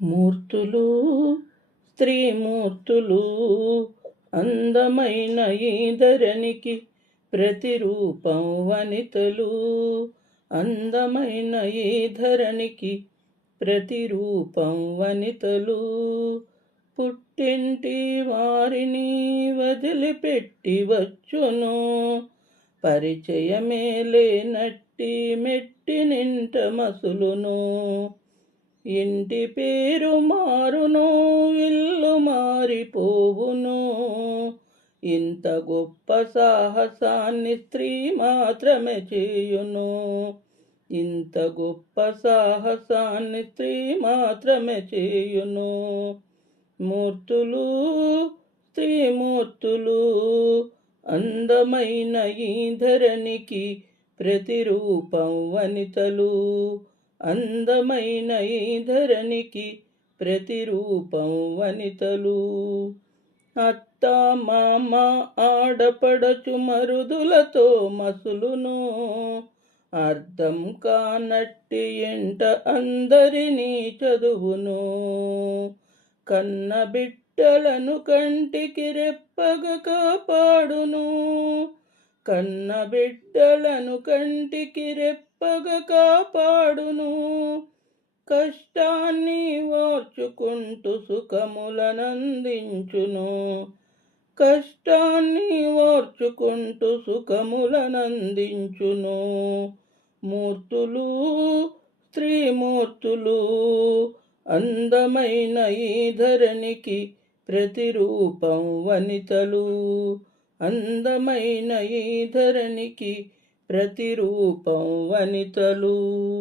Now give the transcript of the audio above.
మూర్తులు స్త్రీమూర్తులు అందమైన ఈ ధరణికి ప్రతిరూపం వనితలు. అందమైన ఈ ధరణికి ప్రతిరూపం వనితలు. పుట్టింటి వారిని వదిలిపెట్టి వచ్చును, పరిచయమే లేనట్టి మెట్టి నింట మసులును. ఇంటి పేరు మారును, ఇల్లు మారిపోవును. ఇంత గొప్ప సాహసాన్ని స్త్రీ మాత్రమే చేయును. ఇంత గొప్ప సాహసాన్ని స్త్రీ మాత్రమే చేయును. మూర్తులు స్త్రీమూర్తులు అందమైన ఈ ధరణికి ప్రతిరూపం వనితలు. అందమైన ఈ ధరణికి ప్రతిరూపం వనితలు. అత్త మామ ఆడపడచు మరుదులతో మసులును, అర్థం కానట్టి ఎంట అందరినీ చదువును. కన్న బిడ్డలను కంటికి రెప్పగా కాపాడును. కన్న బిడ్డలను కంటికి రెప్పగా కాపాడును. కష్టాన్ని ఓర్చుకుంటూ సుఖములనందించును. కష్టాన్ని ఓర్చుకుంటూ సుఖములనందించును. మూర్తులు స్త్రీమూర్తులు అందమైన ఈ ధరణికి ప్రతిరూపం వనితలు. అందమైన ఈ ధరణికి ప్రతిరూపం వనితలు.